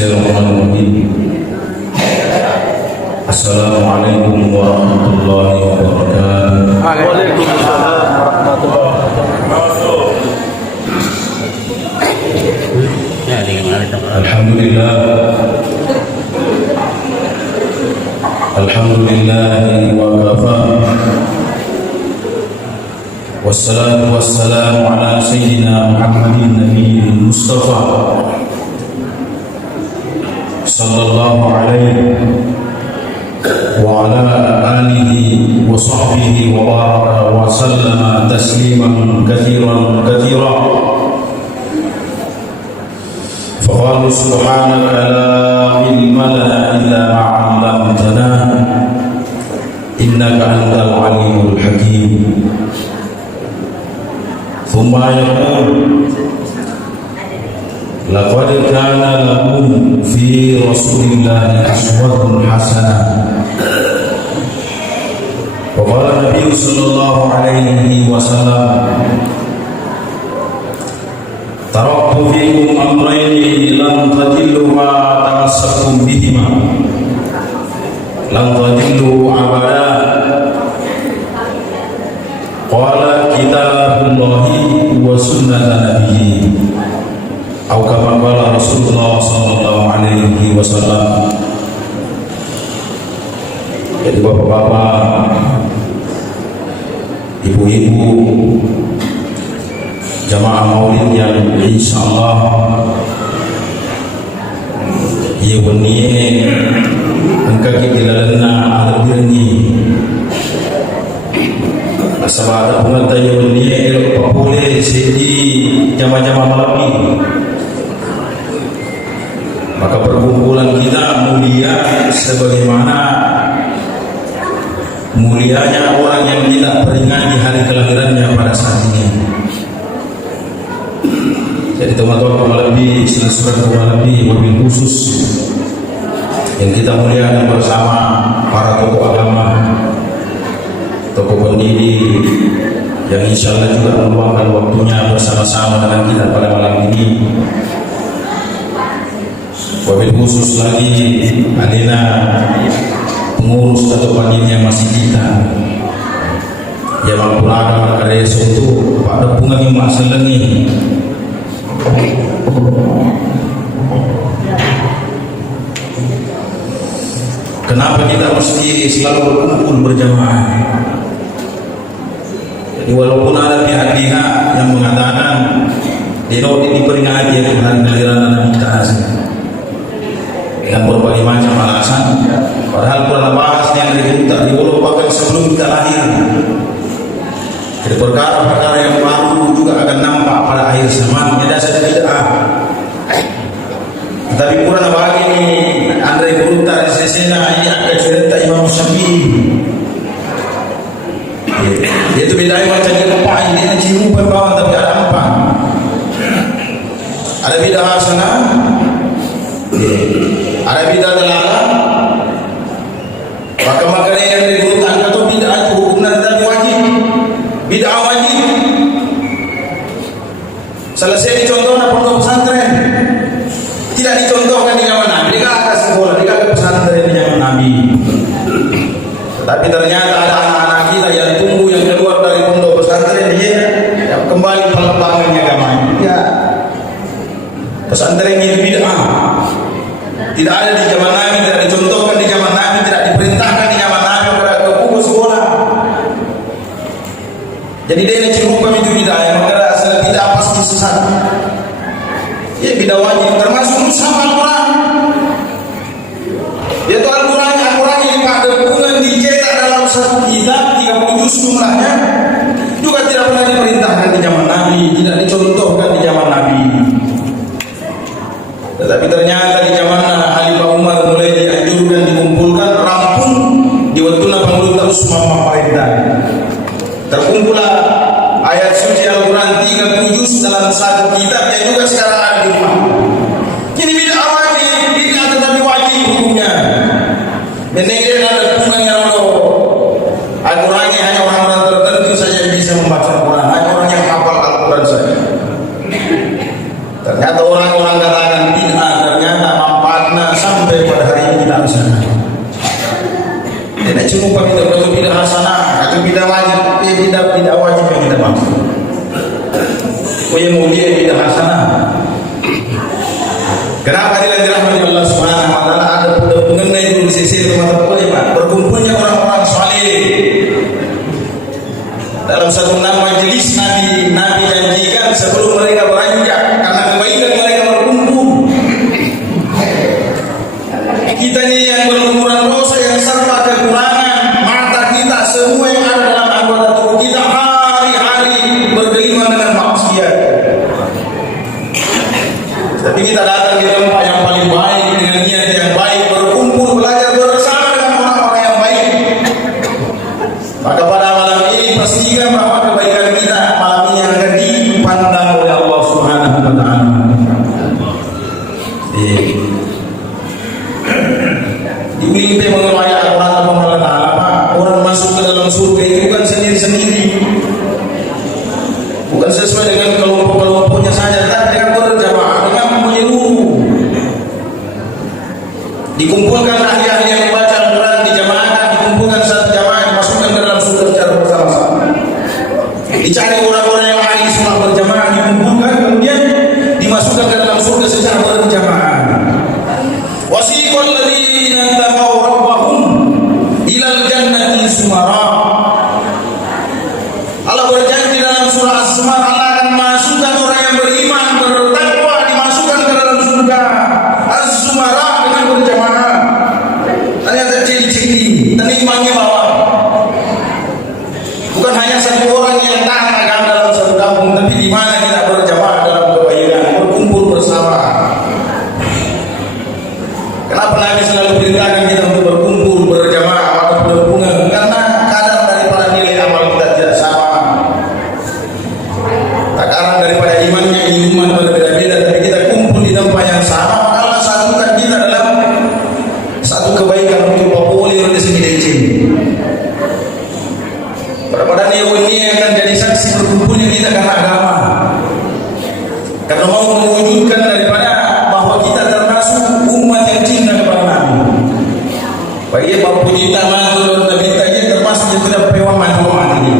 Bismillahirrahmanirrahim. Assalamualaikum warahmatullahi wabarakatuh. Waalaikumsalam warahmatullahi wabarakatuh. Alhamdulillah. Alhamdulillahi wa kafa. Wassalatu wassalamu ala sayyidina Muhammadin nabiyil Mustafa sallallahu alaihi wa ala alihi wa sahbihi wa baraka wa sallama tasliman katsiran katsira. Faqala subhanaka la ilma lana illa ma 'allamtana innaka antal alimul hakim. ثم يقول لقد كان لكم في رسول الله أسوة حسنة. وقال النبي صلى الله عليه وسلم تركت فيكم أمرين لم تضلوا ما تمسكتم بهما لم تضلوا أبدا. Qala kitabullahi wa sunnata nabiyyi atau kama qala Rasulullah sallallahu alaihi wasallam. Jadi bapak-bapak, ibu-ibu, jamaah maulid yang insyaallah ia wani angka kilalana alabirni sabada pengataya dunia elok papule sedi jamaah-jamaah malam ini. Maka perkumpulan kita mulia sebagaimana mulianya orang yang kita peringati hari kelahirannya pada saat ini. Jadi teman-teman Mawalabi, surat Mawalabi wabil khusus yang kita muliakan bersama para tokoh agama, tokoh pendiri yang insya Allah juga meluangkan waktunya bersama-sama dengan kita pada malam ini. Wabil khusus lagi adina pengurus atau panitia masih kita yang mampu ada karya itu pada bunga yang masalah ini. Kenapa kita mesti selalu berkumpul berjamaah? Jadi walaupun ada pihak-pihak yang mengatakan diperingati hari kelahiran anak kita dengan berbagai macam alasan, padahal Quran bahas yang dilupakan sebelum kita lahir. Jadi perkara-perkara yang baru juga akan nampak pada akhir zaman. Ada saja bid'ah. Tapi Quran bagi ini Andre Gurunta di sesena ini ada cerita Imam Syafi'i. Itu bid'ah macam apa ini cium berbawah tapi ada apa? Ada bid'ah hasanah, ada bid'ah dalalah. Maka yang digurunta atau bid'ah itu hukumnya tapi wajib. Bid'ah wajib. Selesai dicontohkan pondok pesantren. Tidak dicontohkan di zaman Nabi, tidak ada sekolah, tidak ada pesantren di zaman Nabi. Tapi ternyata ada anak-anak kita yang tumbuh yang keluar dari pondok pesantren dia yang kembali pelambangannya agamanya. Ya, pesantren itu bid'ah. Tidak ada di zaman Nabi, tidak dicontohkan di zaman Nabi, tidak diperintahkan di zaman Nabi kepada ke sekolah. Jadi dia yang cirupan itu bid'ah, yang maka asal bid'ah pasti sesat. Ya bid'ah wajib termasuk sama Al-Quran. Yaitu Al-Quran yang pada bulan dicetak dalam satu kitab 30 juz jumlahnya juga tidak pernah diperintahkan di zaman Nabi, tidak dicontohkan di zaman Nabi. Tetapi ternyata di zaman Khalifah Umar mulai dianjurkan dikumpulkan rampung di waktu Nabi terus memerintah. Terkumpullah ayat suci Al-Quran 30 juz dalam satu kitab yang juga sekarang ada di rumah. Ini bid'ah wajib, bid'ah tetapi wajib hukumnya. Menegel ada hubungannya Allah. Al-Qurannya hanya orang-orang tertentu saja yang bisa membaca Al-Quran, hanya orang yang hafal Al-Quran saja. Ternyata orang-orang katakan bid'ah, ternyata hasanah. Tidak cuma kita berbeda hasanah atau beda wajib, tidak wajib yang kita maksud. Oh yang mulia beda hasanah. Kenapa tidak dirahmati Allah Subhanahu Wa Taala? Ada mengenai dulu sisi rumah terbuka, berkumpulnya orang-orang saleh dalam satu majelis. Nabi janjikan sebelum mereka beranjak karena kebaikan mereka berkumpul. Kita ini yang berumuran dosa, yang serba kekurangan, mata kita semua yang ada dalam anggota tubuh kita hari-hari bergelimang dengan maksiat. Tapi kita datang di tempat yang paling baik dengan niat yang baik, berkumpul belajar bersama dengan orang-orang yang baik. Maka pada malam ini pastikan bahwa kebaikan kita malam ini akan dipandang oleh Allah Subhanahu Wa Taala. Di mimpi mengeluarkan Al-Quran Allah Taala, orang masuk ke dalam surga itu bukan sendiri-sendiri, bukan sesuai dengan kelompok-kelompoknya saja, tapi dengan berjamaah, dengan menyeluruh. Dikumpulkan ahli-ahli yang membaca Al-Quran, dijamaahkan, dikumpulkan satu jamaah, masukkan ke dalam surga secara bersama-sama. Dicari orang-orang yang ahli semua berjamaah, dikumpulkan, kemudian dimasukkan ke dalam surga secara berjamaah. Wasiqal ladzina taqaw rabbahum ilal jannati sumara. Allah berjanji dalam surah As-Zumar, Allah akan masukkan orang yang beriman, bertakwa, dimasukkan ke dalam surga Az-Zumara dengan berjamaah. Ternyata ciri-ciri tenimangnya bawah. Bukan hanya satu orang yang taat agama dalam satu kampung, tapi di mana kita berjamaah dalam kebaikan, berkumpul bersama. Kenapa Nabi selalu perintahkan kita untuk berkumpul, berjamaah atau berhubungan? Karena kadang daripada nilai amal kita tidak sama. Takaran daripada imannya, iman berbeda-beda, tapi kita kumpul di tempat yang sama, maka Allah satukan kita dalam satu kebaikan untuk populer di sini DC. Pada ini akan jadi saksi berkumpulnya kita karena agama. Karena mau mewujudkan daripada bahwa kita termasuk umat yang cinta kepada Nabi. Baik bapak cinta mantul dan kita ini termasuk yang tidak pewa mantul ini.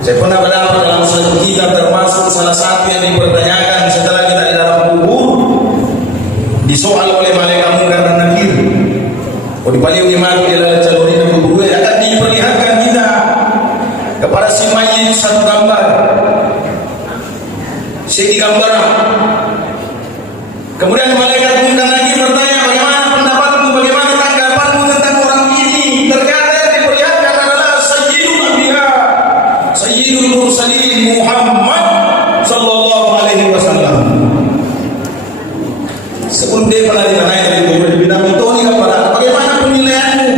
Saya pernah berdapat dalam satu kitab termasuk salah satu yang dipertanyakan setelah kita di dalam kubur, disoal oleh malaikat Munkar dan Nakir. Oh dipalih mati adalah calon ini kubur akan diperlihatkan kita kepada si mayit satu gambar. Segi gambar. Kemudian malaikat Munkar Nakir bertanya, bagaimana pendapatmu, bagaimana tanggapanmu tentang orang ini? Ternyata yang diperlihatkan adalah Sayyidul Anbiya, Sayyidul Mursalin Muhammad Sallallahu Alaihi Wasallam. Sebelum dia pernah ditanya dari kubur dibilang itu nih kepada bagaimana penilaianmu?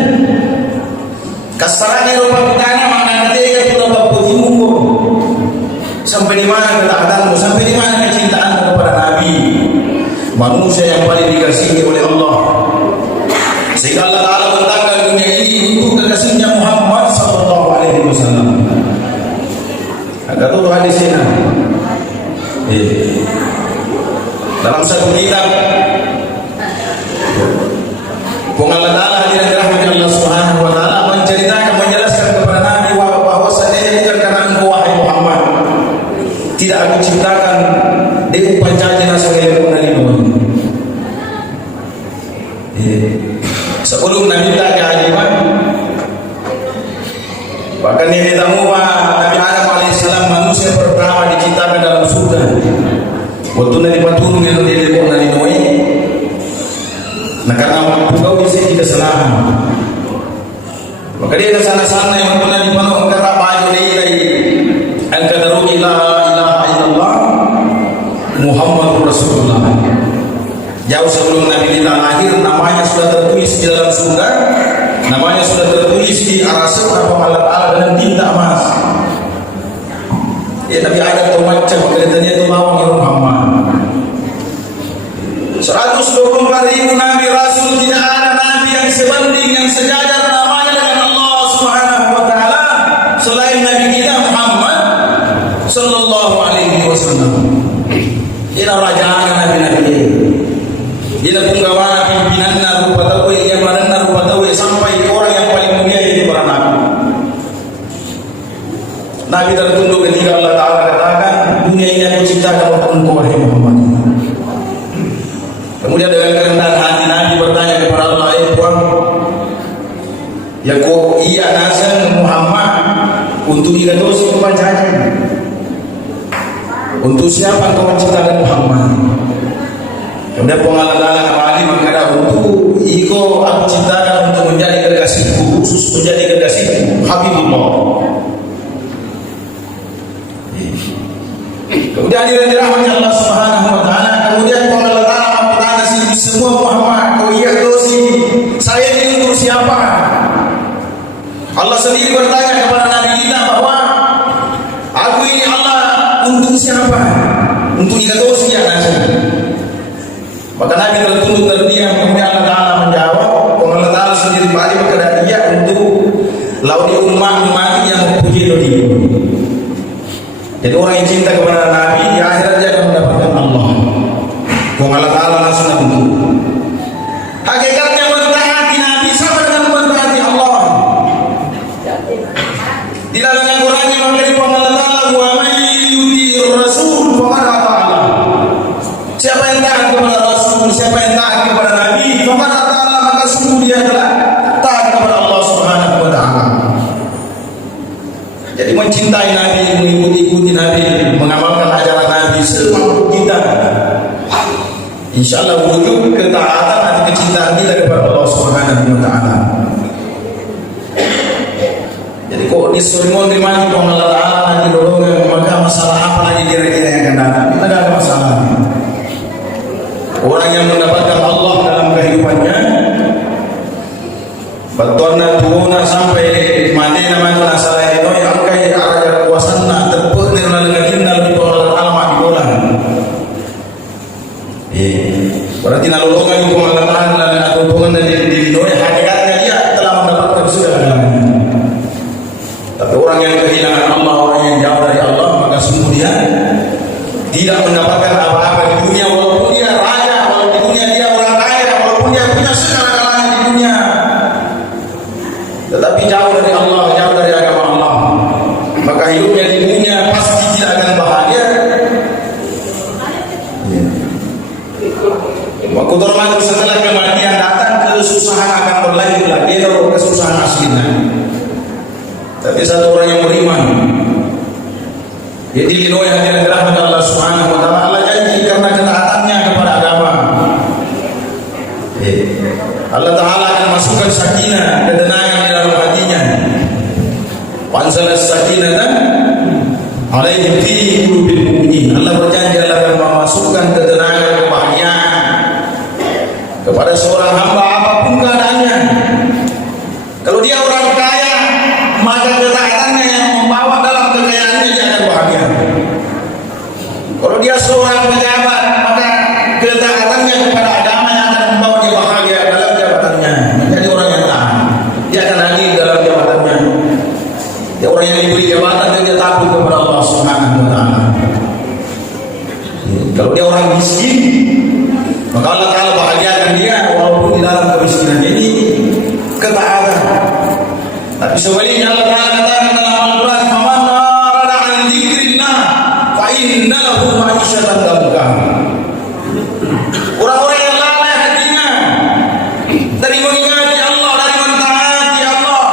Kasarannya rupa pitanya makna ketika kita berpujimu sampai di mana ketaatanmu, sampai di mana kecintaanmu kepada Nabi, manusia yang paling dikasihi oleh Allah, sehingga Allah Taala bentangkan dunia ini untuk kekasihnya Muhammad Sallallahu Alaihi Wasallam. Agak tuh hadisnya. Dalam satu kitab, Allah Taala hadirin dirahmati Allah Subhanahu Wa Taala menceritakan, menjelaskan kepada Nabi bahwa seandainya bukan karena engkau wahai Muhammad, tidak aku ciptakan Dewa Pancajana sebagai penalimun. Sebelum Nabi tak kehajiman, bahkan ini tamu Nabi Adam alaihissalam manusia pertama diciptakan dalam surga. Waktu Nabi Patung yang dilihat Nabi Noe, nah karena pegawai saya tidak salah, maka dia kesana-sana yang pernah dipenuh kata baju ini angkat daruki la ilaha illallah Muhammadur Rasulullah. Jauh sebelum Nabi kita lahir, namanya sudah tertulis di dalam surga, namanya sudah tertulis di arasat apa Allah dengan tinta emas. Ya Nabi Adam tu macam kelihatannya itu lawang yang Muhammad. 124.000 Nabi Rasul, tidak ada Nabi yang sebanding, yang sejajar namanya dengan Allah Subhanahu Wa Taala selain Nabi kita Muhammad Sallallahu Alaihi Wasallam. Ini rajaan Nabi-Nabi. Ila punggawa pimpinan na rupa tahu yang mana na rupa tahu sampai orang yang paling mulia itu para nabi. Nabi tertunduk ketika Allah Taala katakan, dunia ini aku ciptakan untuk engkau wahai Muhammad. Kemudian dengan kerendahan hati Nabi bertanya kepada Allah, Tuhan, ya kau iya nasan Muhammad untuk ibadah kepanjangan. Untuk siapa kau menciptakan Muhammad? Kemudian pengalaman kembali mengada untuk iko aku ciptakan untuk menjadi kekasihku, khusus menjadi kekasihku Habibullah. Kemudian dirahmati Allah Subhanahu wa taala. Kemudian pengalaman bertanya semua Muhammad, kau iya dosi saya ini untuk siapa? Allah sendiri bertanya kepada Nabi kita bahwa aku ini Allah untuk siapa? Untuk dosi ya nasi. Maka Nabi tertunduk terdiam, kemudian Allah Ta'ala menjawab, Allah Ta'ala sendiri balik kepada dia untuk laudi umat yang memuji dia. Jadi orang yang cinta kepada Nabi di akhirat dia akan mendapatkan Allah. Allah Ta'ala langsung untuk hakikatnya mentaati Nabi sama dengan mentaati Allah. Di dalam Al-Quran yang mengenai Allah Ta'ala, wa man yuti'ir rasul faqad ata'a Allah. Siapa yang taat kepada Rasul, siapa yang taat kepada Nabi, faqad ata'a Allah, maka sungguh dia adalah taat kepada Allah Subhanahu wa taala. Jadi mencintai Nabi, mengikuti Nabi, mengamalkan ajaran Nabi semampu kita. Insyaallah wujud ketaatan dan kecintaan kita kepada Allah Subhanahu wa taala. Jadi kok disurmon di mana Allah Taala nanti dulu maka masalah apa lagi kira-kira yang akan datang? Kita tidak ada masalah. Orang yang mendapatkan Allah dalam kehidupannya, betulnya tuuna sampai mati namanya masalah itu yang kayak ada kuasana terpuk dengan dengan di bawah alamat di bola. Berarti nalolongan itu pengalaman dan hubungan dari diri doa hakikatnya dia telah mendapatkan segala-galanya. Tapi orang yang kehilangan Allah, orang yang jauh dari Allah, maka sungguh dia tidak mendapatkan apa-apa di dunia, walaupun dia raja, walaupun di dunia dia orang kaya, walaupun dia punya segala-galanya di dunia, tetapi jauh dari Allah, jauh dari agama Allah, maka hidupnya di dunia pasti tidak akan bahagia. Waktu termasuk setelah kematian datang, kesusahan akan berlanjut lagi, kalau kesusahan aslinya. Tapi satu orang yang beriman, dia dilindungi hadirat rahmat Allah Subhanahu wa taala. Allah janji karena ketaatannya kepada agama, Allah Taala akan masukkan sakinah, ketenangan di dalam hatinya. Wanzalas sakinatan alaihim fi qulubil mu'minin. Allah berjanji Allah akan memasukkan ketenangan, kebahagiaan kepada seorang hamba apapun keadaannya. Kalau dia orang kaya, maka ketaatannya yang membawa dalam kekayaannya dia akan bahagia. Kalau dia seorang pejabat, maka ketaatannya kepada agama yang akan membawa dia bahagia dalam jabatannya. Menjadi orang yang taat, dia akan hadir dalam jabatannya. Dia orang yang diberi jabatan dan dia takut kepada Allah Subhanahu wa taala. Kalau dia orang miskin, maka Allah Taala bahagiakan dia walaupun di dalam kemiskinan ini ketaatan. Tapi sebaliknya Allah Taala katakan dalam Al-Quran, "Faman arada 'an dzikrillah fa inna lahu ma'isyatan dhanka." Orang-orang yang lalai hatinya dari mengingati Allah, dari mentaati Allah,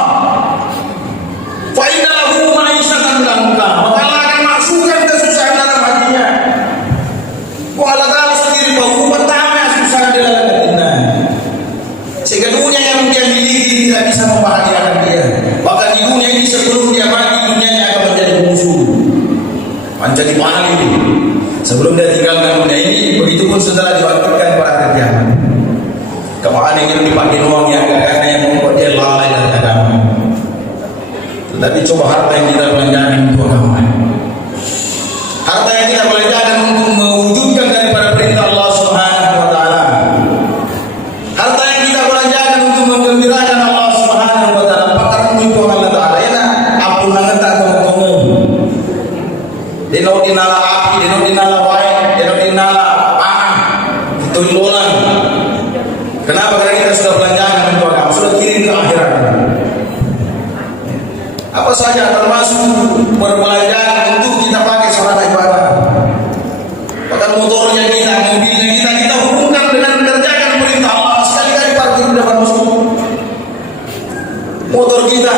fa inna lahu ma'isyatan dhanka, maka Allah akan masukkan kesusahan dalam hatinya. Allah Taala sendiri bahwa pertama susah di dalam hatinya, sehingga dunia yang dia miliki tidak bisa membahagiakan dia. Bahkan di dunia ini sebelum dia mati, dunianya akan menjadi musuh, menjadi mahal itu. Sebelum dia tinggalkan dunia ini, begitu pun setelah dibangkitkan pada hari kiamat. Kemahan ingin dipakai uang yang karena yang membuat dia lalai dari agama. Tetapi coba harta yang kita belanjakan untuk agama, harta yang kita belanjakan untuk mewujudkan daripada perintah Allah Subhanahu wa taala, harta yang kita belanjakan untuk menggembirakan Allah Subhanahu wa taala, pakar itu Allah Taala ya ampun nangan tak kamu dino dinala api, dino dinala wae, dino dinala panah, tujuan Kenapa? Karena kita sudah belanjakan untuk agama, sudah kirim ke akhirat. Apa saja termasuk perbelanjaan untuk kita pakai sholat ibadah. Bahkan motornya kita, mobilnya kita hubungkan dengan mengerjakan perintah Allah. Sekali-kali parkir di depan masjid. Motor kita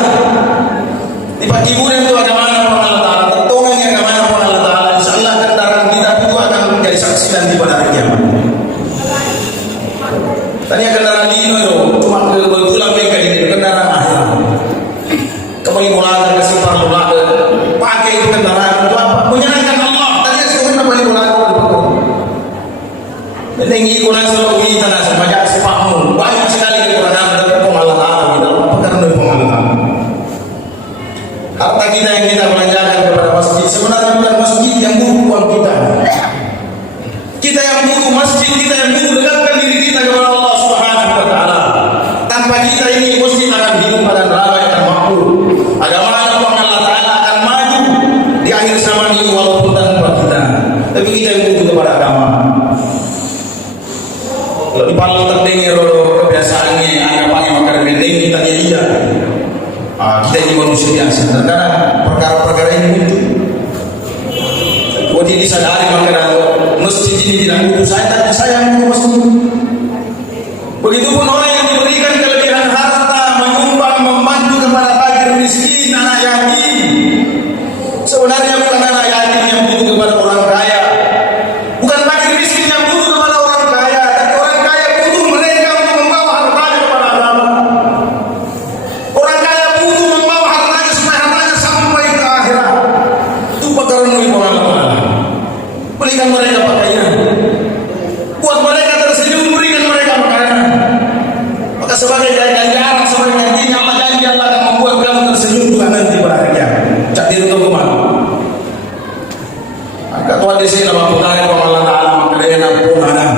dipakai hiburan itu agama Allah Ta'ala, tertolong yang agama Allah Ta'ala. InsyaAllah kendaraan kita itu akan menjadi saksi nanti pada hari kiamat. Tanya kendaraan di itu cuma kebetulan mereka di kendaraan akhirat. Kembali mulakan ke sifar mulakan, pakai itu kendaraan untuk apa? Menyenangkan Allah. Tadi sebenarnya kembali mulakan. Meninggi kunan selalu ini tanah sebanyak sifatmu. Banyak sekali kekurangan dari pengalaman kita. Apa karena dari pengalaman? Harta kita yang kita belanjakan kepada masjid sebenarnya bukan masjid yang butuh uang kita. Kita yang butuh masjid, kita yang butuh dekatkan diri kita kepada Allah Subhanahu wa Ta'ala. Tanpa kita ini masjid akan hidup pada ramai akan makmur. Agama Allah Ta'ala akan maju di akhir zaman ini walaupun tanpa kita. Tapi kita yang butuh kepada agama. Kalau di Palu terdengar kebiasaannya agaknya makan bendeng kita dia. Kita ini manusia biasa. Terkadang perkara-perkara ini muncul. Waktu disadari maka masjid ini tidak butuh saya, tapi saya yang butuh masjid. Begitupun orang yang diberikan kelebihan harta, menyumbang, membantu kepada fakir miskin, anak yatim. Sebenarnya bukan anak yatim yang butuh kepada orang kaya, bukan fakir miskin yang butuh kepada orang kaya, tapi orang kaya butuh mereka untuk membawa hartanya kepada agama. Orang kaya butuh membawa hartanya supaya hartanya sampai ke akhirat. Itu perkara yang pengalaman. Berikan mereka pakaian, buat mereka tersenyum, berikan mereka makanan. Maka sebagai ganjaran, sebagai gantinya Allah janji Allah akan membuat kamu tersenyum juga nanti pada hari kiamat. Cak diri untuk kemana? Maka Tuhan di sini dalam putaran Allah Ta'ala maka dengan ampun Adam,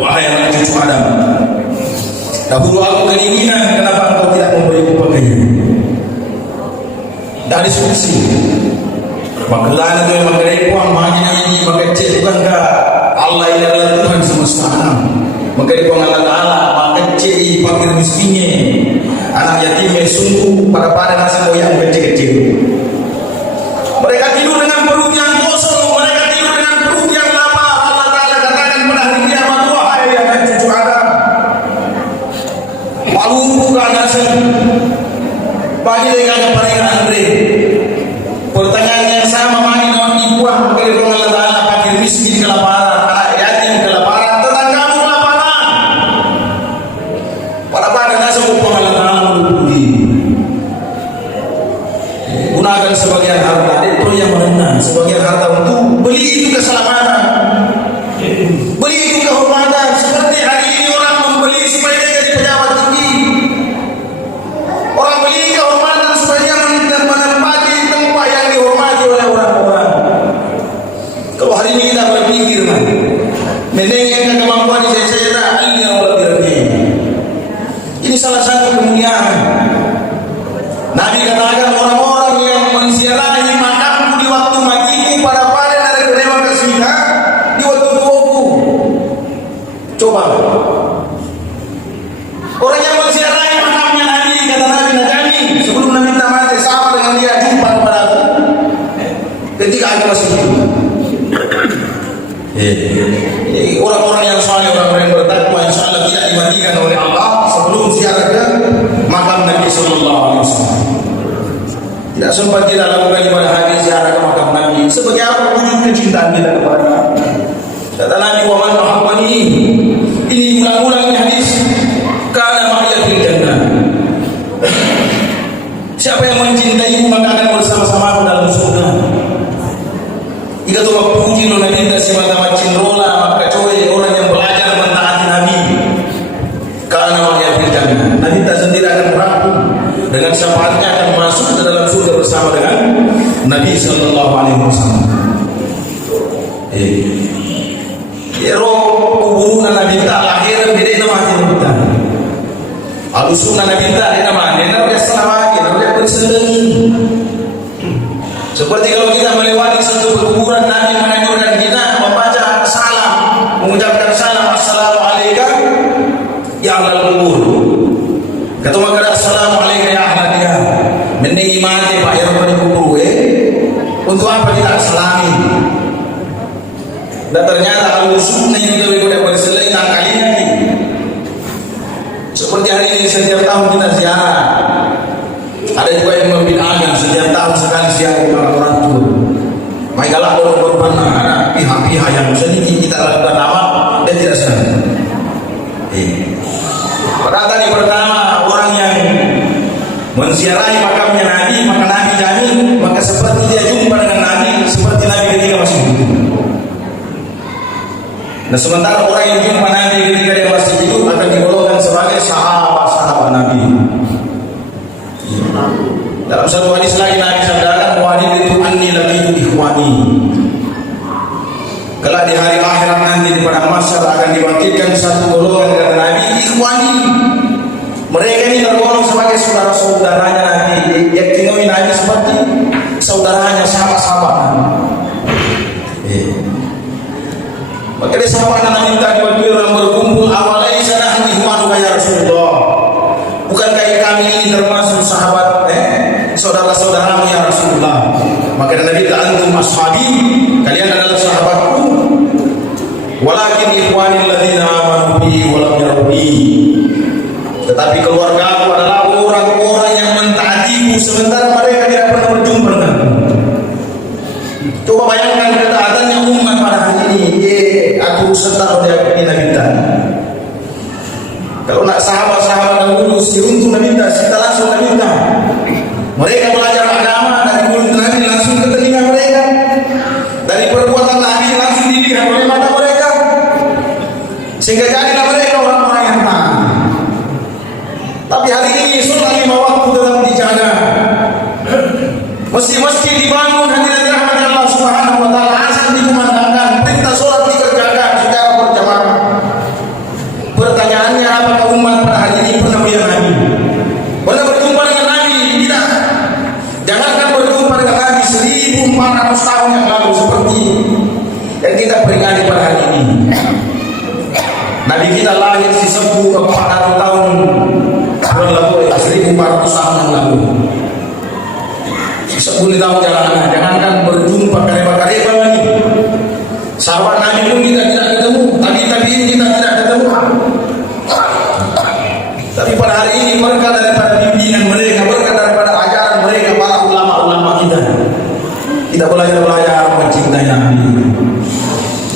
wahai anak cucu Adam. Dahulu aku kedinginan, kenapa engkau tidak memberiku pakaian? Dari diskusi. Bagaimana tu yang mengenai puang mahanya ini maka cek bukankah Allah ini adalah Tuhan semesta alam. Maka puang Allah Ta'ala maka cek fakir miskinnya anak yatimnya sungguh pada nasi goyang kecil-kecil. Mereka tidur dengan perut yang kosong, mereka tidur dengan perut yang lapar. Allah Ta'ala katakan pada hari kiamat, wahai anak cucu Adam, malu bukan nasi pagi dengan paling Andre. Pertanyaan yang sama mari non dibuang oleh Allah Ta'ala fakir miskin kelaparan, anak yatim kelaparan, tetanggamu kelaparan. Pada nasi Allah Ta'ala melupui. Gunakan sebagian harta itu yang menenang, sebagian harta untuk beli itu keselamatan, beli itu kehormatan. Seperti hari ini orang membeli supaya dia jadi pejabat tinggi, orang beli kehormatan supaya dia menempati tempat yang dihormati oleh orang-orang. Kalau hari ini kita berpikir menengahkan kemampuan saya aliyah wal birni. Ini salah satu kemuliaan. Nabi katakan orang-orang yang menziarahi makamku di waktu matiku pada dari terima kasih di waktu tuaku. Coba orang yang menziarahi makamnya Nabi, kata Nabi Najami sebelum Nabi mati sama dengan dia jumpa kepada aku ketika aku masih hidup. Orang-orang yang saleh, orang-orang yang bertakwa insyaallah tidak dimatikan oleh Allah sebelum ziarah ke makam Nabi sallallahu alaihi wasallam. Tidak sempat kita lakukan ibadah haji ziarah ke makam Nabi. Sebagai apa wujud kecintaan kita kepada Nabi? Kata Nabi, wa man ahabbani, ini ulang-ulang hadis, kana ma'iya fil jannah. Siapa yang mencintaiku maka akan bersama-sama dalam surga. Jika tu puji lo Nabi tak semata-mata cinrola maka coy orang yang belajar mentaati Nabi. Kana ma'iya fil jannah. Nabi tak sendiri akan merampung dengan syafaatnya akan masuk ke dalam surga bersama dengan Nabi sallallahu alaihi wasallam. Roh kuburan Nabi tak lahir beda itu mati kita. Alusunan Nabi tak ada mana, dia selama dia bersedih. Seperti kalau kita melewati satu kuburan Nabi menanjurkan kita membaca salam, mengucapkan salam assalamualaikum Dan ternyata al-musuhnya itu udah berselingkuh kalinya nih. Seperti hari ini setiap tahun kita ziarah. Ada juga yang membid'ahkan setiap tahun sekali ziarah orang tua. Baiklah kalau korban ada pihak-pihak yang sedikit kita lakukan apa, dia tidak senang. Pada tadi pertama orang yang menziarahi makamnya Nabi, maka Nabi jamin, maka seperti dia jumpa dengan Nabi, seperti Nabi ketika masih hidup. Nah sementara orang yang jumpa Nabi ketika dia masih hidup akan digolongkan sebagai sahabat-sahabat Nabi. Dalam satu hadis lagi Nabi sabdakan, waditu anni laqitu ikhwani. Kelak di hari akhirat nanti di pada mahsyar akan dibangkitkan satu golongan kata Nabi, ikhwani. Mereka ini tergolong sebagai saudara-saudaranya Nabi. Yakini Nabi seperti saudaranya, sahabat-sahabat. Maka dia sahabat Nabi minta orang berkumpul awalnya sana ikhwanu ya Rasulullah. Bukankah kami ini termasuk sahabat saudara-saudaramu ya Rasulullah? Maka Nabi kata antum ashabi, kalian adalah sahabatku. Walakin ikhwani alladziina aamanu bi wa lam yaruni. Tetapi keluargaku adalah orang-orang yang mentaatiku sementara mereka tidak pernah berjumpa denganku. Coba bayangkan ketaatannya umat pada hari ini. Aku serta dia Nabi tadi. Kalau nak sahabat-sahabat dahulu diruntuh Nabi tadi, kita langsung Nabi tadi. Mereka belajar agama dari mulut Nabi langsung ke telinga mereka, dari perbuatan Nabi langsung dilihat oleh mata mereka, sehingga jadilah mereka orang-orang yang taat. Tapi hari ini sunnah 5 waktu tetap dijaga, mesti dibangun hadirin rahmat Allah Subhanahu wa taala, azan dikumandangkan, perintah sholat dikerjakan secara berjamaah. Pertanyaannya, apakah umat pada hari ini pernah melihat Nabi? Pernah berjumpa dengan Nabi? Tidak. Jangankan berjumpa dengan Nabi 1400 tahun yang lalu seperti yang kita peringati pada hari ini. Nabi kita lahir di 1400 tahun yang lalu, 1400 tahun yang lalu. 10 tahun jalanan, jangankan berjumpa kareba-kareba lagi. Sahabat Nabi pun kita tidak ketemu, tapi ini kita tidak ketemu. Tapi pada hari ini mereka daripada bimbingan mereka, mereka daripada ajaran mereka, para ulama-ulama kita belajar mencintai Nabi,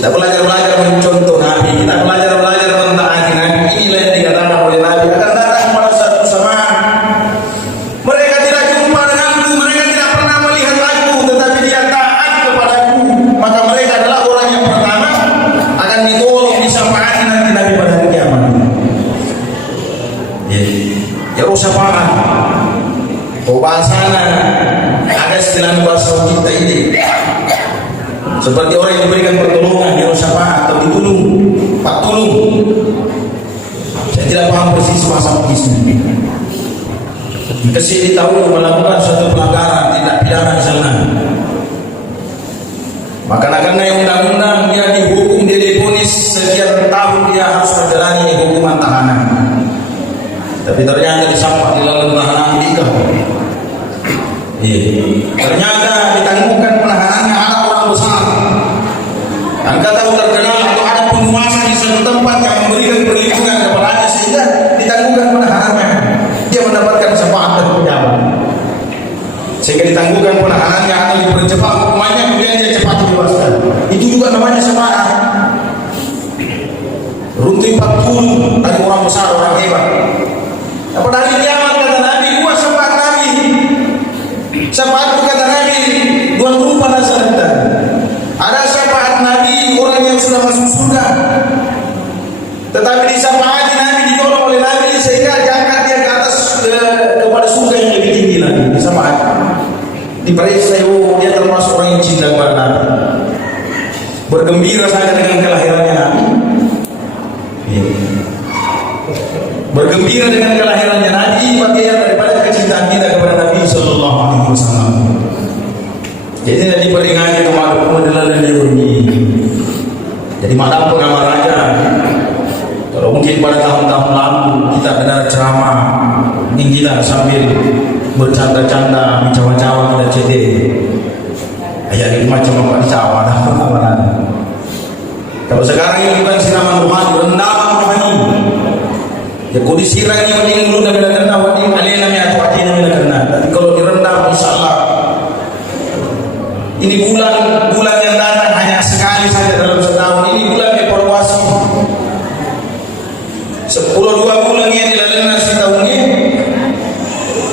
kita belajar mencontoh Nabi, kita belajar mentaati Nabi. Inilah yang dikatakan oleh Nabi akan datang pada satu zaman mereka tidak jumpa denganku, mereka tidak pernah melihat aku, tetapi dia taat kepadaku, maka mereka adalah orang yang pertama akan digolong disyafaati nanti Nabi pada hari kiamat. Ya syafaat. Bahasana ada istilah bahasa kita ini seperti orang yang diberikan pertolongan, ya syafaat atau ditolong, pak tolong. Saya tidak paham persis bahasa ini. Kesini tahu melakukan suatu pelanggaran tindak pidana misalnya, maka karena undang-undang dia dihukum, dia divonis sekian tahun dia harus menjalani hukuman tahanan. Tapi ternyata disampak di dalam tahanan nikah. Ternyata ditangguhkan penahanannya anak orang besar. Dan kata terkenal atau ada penguasa di satu tempat yang memberikan perlindungan kepadanya sehingga ditangguhkan penahanannya. Dia mendapatkan syafaat dan pejabat. Sehingga ditangguhkan penahanannya atau dipercepat hukumannya, kemudian dia cepat dibebaskan. Itu juga namanya syafaat. Runtuh 40 dari orang besar, orang hebat. Nah, pada hari kiamat kata Nabi, gua syafaat Nabi. Syafaatku kata Nabi, dua rupa nasabta. Ada syafaat Nabi orang yang sudah masuk surga, tetapi di syafaat Nabi ditolong oleh Nabi sehingga diangkat dia ke atas kepada surga yang lebih tinggi lagi. Di syafaat diperiksa, dia termasuk orang yang cinta kepada Nabi, bergembira saja dengan kelahirannya Nabi. Bergembira dengan kelahirannya Nabi bagian daripada kecintaan kita kepada Nabi Sallallahu Alaihi Wasallam. Jadi tadi peringatan kemodelan dan ironi. Jadi madam pengamal raja. Kalau mungkin pada tahun-tahun lalu kita dengar ceramah, mungkin kita sambil bercanda-canda, mencawa-cawa pada CD. Ayat ini macam apa dicawa dah kemana? disirangi wading dulu na kena wading alena mi atau atina mi kena. Tapi kalau direndam insyaallah ini bulan yang datang hanya sekali saja dalam setahun. Ini bulan evaluasi. 10-2 bulan ini lalena setahun ini.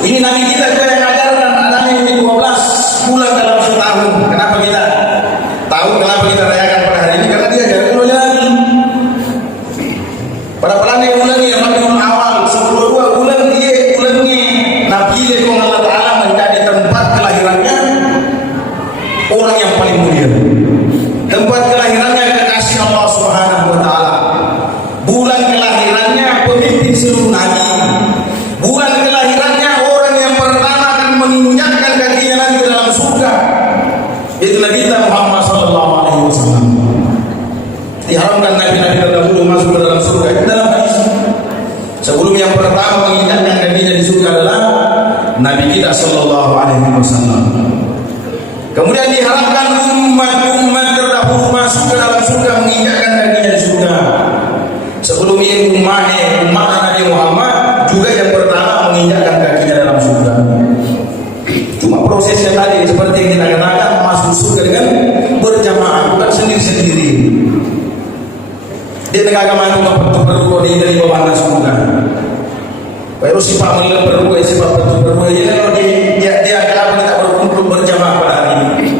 Ini Nabi kita juga yang ajarkan adanya ini 12 bulan dalam setahun. Kenapa kita tahu kenapa kita rayakan pada hari ini? Karena dia ajarkan oleh Nabi. Pada bulan yang bulan ini Rabiul Awal 10-2 bulan dia bulan ini Nabi itu Allah Taala menjadi tempat kelahirannya orang yang paling mulia. Tempat kelahirannya kekasih Allah Subhanahu wa taala. Bulan kelahirannya pemimpin seluruh nabi. Bulan kelahirannya orang yang pertama akan menginjakkan kakinya nanti ke dalam surga. Itu Nabi kita Muhammad sallallahu alaihi wasallam. Diharamkan nabi-nabi terdahulu masuk ke dalam surga. Itu dalam hadis. Sebelum yang pertama menginjakkan kakinya di surga adalah Nabi kita sallallahu alaihi wasallam. Kemudian diharapkan umat-umat terdahulu masuk ke dalam surga menginjakkan kakinya di surga. Sebelum ini umat Nabi Muhammad juga yang pertama menginjakkan kakinya dalam surga. Cuma prosesnya tadi seperti yang kita katakan masuk surga dengan berjamaah, bukan sendiri-sendiri. Dia negara mana perlu dari bawah surga. Baru sifat menilai perlu sifat perlu dia kenapa kita berkumpul berjamaah pada hari ini.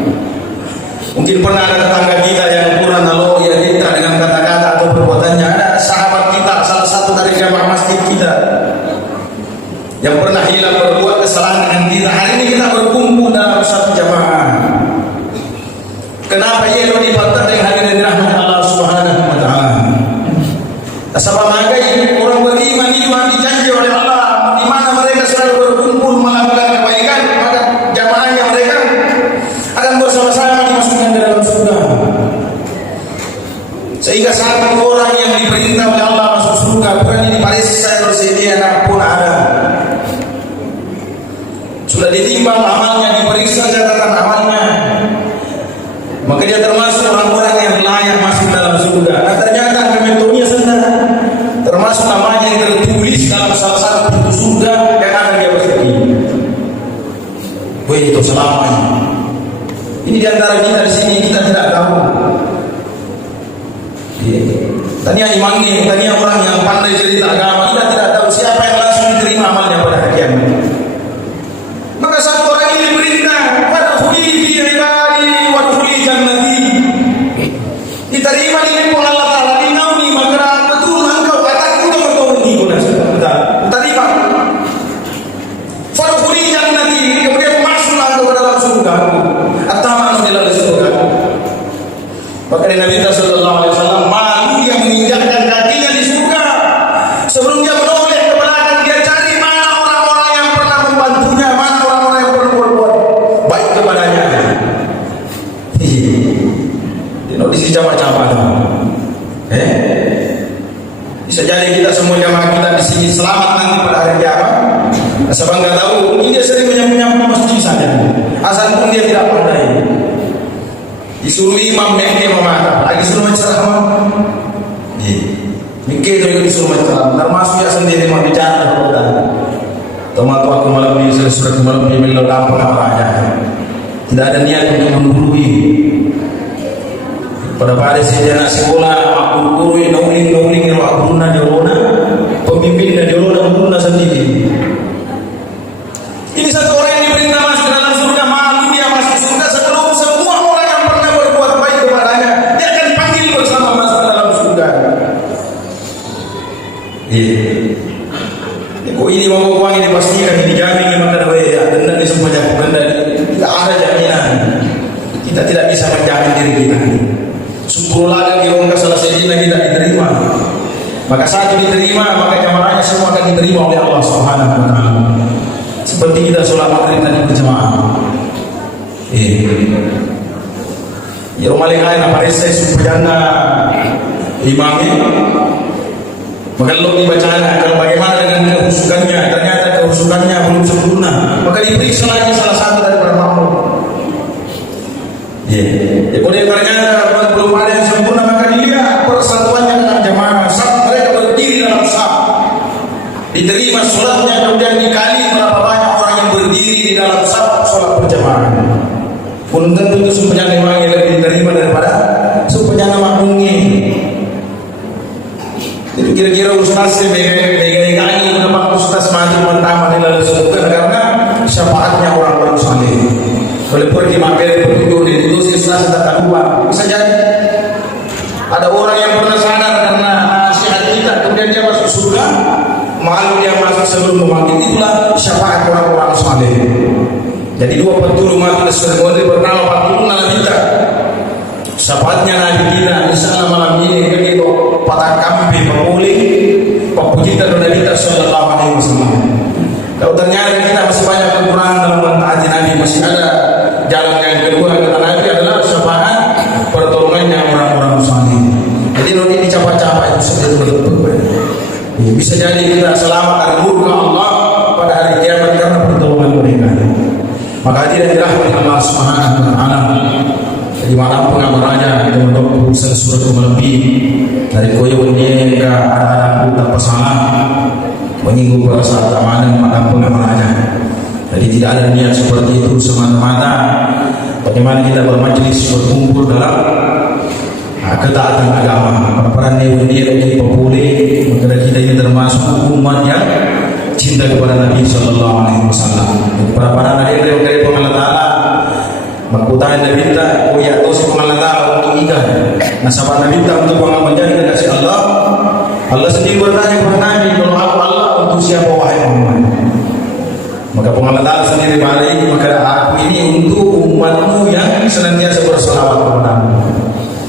Mungkin pernah ada tetangga kita yang kurang lalu ya kita dengan kata-kata atau perbuatannya. Ada sahabat kita salah satu dari jamaah masjid kita yang pernah hilang berbuat kesalahan dengan kita. Hari ini kita berkumpul dalam satu jamaah. Kenapa ia dipantar dengan hari ini rahmat Allah Subhanahu wa taala. Sebab magai orang beriman itu dijanji oleh Allah di mana mereka selalu berkumpul melakukan kebaikan, maka jamaahnya mereka akan bersama-sama dimasukkan ke dalam surga. Sehingga satu orang yang diperintah oleh Allah masuk surga bukan ini Paris saya bersedia pun ada. Sudah ditimbang amalnya, diperiksa catatan amalnya, maka dia termasuk orang-orang yang layak masuk dalam surga. Nah ternyata kementonya senang, termasuk namanya yang tertulis dalam salah satu pintu surga yang akan dia bersedia. Wih itu selamanya. Ini diantara kita di sini kita tidak tahu. Tanya imamnya, tanya orang yang pandai cerita agama, kita tidak tahu siapa yang langsung diterima amalnya pada hari kiamat. Maka satu orang ini berintah, wadkhuli fi ibadi wadkhuli jannati. Diterima di lingkungan Allah Taala, dinauni maka betul engkau kataku engkau ini guna sudah. Diterima. Wadkhuli jannati, kemudian masuklah engkau ke dalam surga. At-tamanu ila surga. Maka Nabi sallallahu alaihi wasallam malu dia menginjakkan kakinya di surga. Sebelum dia menoleh ke belakang dia cari mana orang-orang yang pernah membantunya, mana orang-orang yang pernah berbuat baik kepadanya. Ini di jamaah-jamaah. Bisa jadi kita semua jamaah kita di sini selamat nanti pada hari kiamat. Sebab enggak tahu, mungkin dia sering menyapu masjid saja. Asal pun dia tidak pandai. Disuruh imam mengke memata, lagi suruh menceramah. Mengke itu disuruh menceramah. Termasuk ya sendiri mau bicara kepada. Tomat waktu malam ini surat malam ini belum apa aja. Tidak ada niat untuk menggurui. Pada pada sejak anak sekolah, aku gurui nuling wakuna jolona, pemimpin dan jolona guna sendiri. Ini satu orang yang diperintah masuk ke dalam surga, malu dia masuk surga sebelum semua orang yang pernah berbuat baik kepadanya, dia akan dipanggil bersama masuk ke dalam surga. Kok ini mau uang ini pastikan ini dijamin maka ada ya denda di semua benda tidak ada jaminan. Kita tidak bisa menjamin diri kita. 10 ladang di orang selesai dina tidak diterima. Maka satu diterima maka jamaahnya semua akan diterima oleh Allah Subhanahu wa taala. Seperti kita sholat maghrib tadi berjamaah. Ya maling lain apa reseh supaya imamnya. Maka lo dibacanya kalau bagaimana dengan kehusukannya, ternyata kehusukannya belum sempurna, maka diperiksa lagi salah satu daripada makmum. Kemudian ternyata belum ada yang sempurna, maka dilihat persatuannya dengan jamaah. Mereka berdiri dalam saf. kira ustaz mega-mega kenapa ustaz maju pertama di lalu surga karena syafaatnya orang-orang saleh. Oleh pergi mampir bertutur di itu ustaz tak lupa. Bisa jadi ada orang yang pernah sadar karena nasihat kita kemudian dia masuk surga, malu dia masuk sebelum memanggil, itulah syafaat orang-orang saleh. Jadi dua pertolongan surga pertama pertolongan kita. Syafaatnya Nabi kita insyaallah malam ini kita patah kampi pemulih pepujian Nabi kita sallallahu alaihi wasallam. Kalau ternyata kita masih banyak kekurangan dalam mentaati Nabi, masih ada jalan yang kedua kata Nabi adalah syafaat pertolongannya orang-orang saleh. Jadi nanti dicapai-capai itu sudah betul-betul. Bisa jadi kita selamat dari murka Allah pada hari kiamat karena pertolongan mereka. Maka tidak dirahmati Allah Subhanahu wa taala. Jadi malam pengamaraja kita untuk urusan surat lebih dari koyo ini ke ada tanpa salah menyinggung perasaan keamanan malam pengamaraja. Jadi tidak ada niat seperti itu semata-mata bagaimana kita bermajelis berkumpul dalam ketaatan agama. Peran dia menjadi populer, maka kita ini termasuk umat yang cinta kepada Nabi Sallallahu Alaihi Wasallam. Para hadirin dari Allah Taala mengkutakan Nabi kita, oh ya tosi Allah Taala untuk ikan. Nah sahabat Nabi kita untuk menjadi kasih Allah. Allah sendiri bertanya kepada Nabi, kalau aku Allah untuk siapa wahai Muhammad? Maka Allah Taala sendiri balik, maka aku ini untuk umatmu yang senantiasa berselawat kepadamu.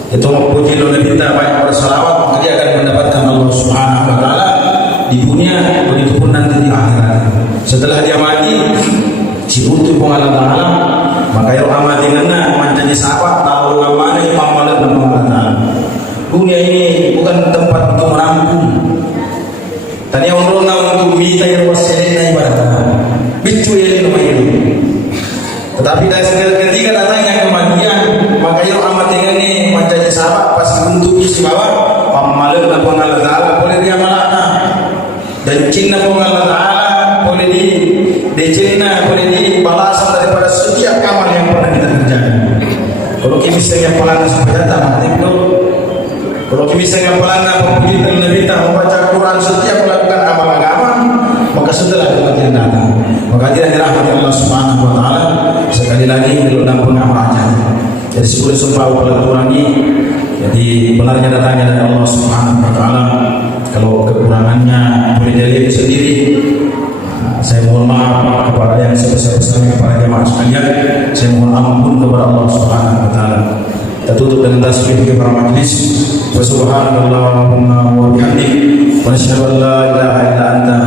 Itu memuji Nabi kita banyak berselawat, maka dia akan mendapatkan Allah Subhanahu wa taala di dunia, begitu pun nanti di akhirat. Setelah dia mati, si untuk Allah Taala, maka yang amat dengan menjadi sahabat tahu mana yang pamalat dan Allah Taala. Dunia ini bukan tempat untuk merampung. Tanya orang untuk minta yang wasilnya ibaratnya, bicu yang ini. Tetapi dari ketika datangnya kematian, maka yang amat dengan ini menjadi sahabat pasti untuk isi bawah pamalat dan Allah Taala boleh dia malakna. Dan cinta Allah Ta'ala boleh dicinta, boleh dibalasan daripada setiap amal yang pernah kita kerjakan. Kalau kita bisa pelana seperti itu, kalau kita bisa pelana pepujian Nabi kita membaca Quran setiap melakukan amal agama, maka setelah kematian datang, maka tidak dirahmati Allah Subhanahu Wa Taala. Sekali lagi dalam pengamalnya. Jadi sebelum sumpah kurangi, jadi benarnya datangnya dari Allah Subhanahu Wa Taala. Kalau kekurangannya boleh diri sendiri, saya mohon maaf kepada yang sebesar-besarnya kepada jemaah sekalian. Saya mohon ampun kepada Allah Subhanahu wa taala. Kita tutup dengan tasbih kepada majelis. Subhanallahumma wa bihamdik wa nasyhadu an la ilaha illa anta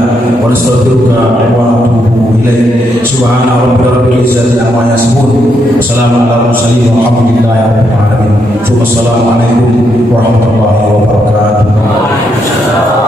wa nastaghfiruka wa natubu ilaik. Subhana rabbika rabbil izzati amma yasifun. Wassalamu ala mursalin walhamdulillahi rabbil alamin. Assalamualaikum warahmatullahi wabarakatuh.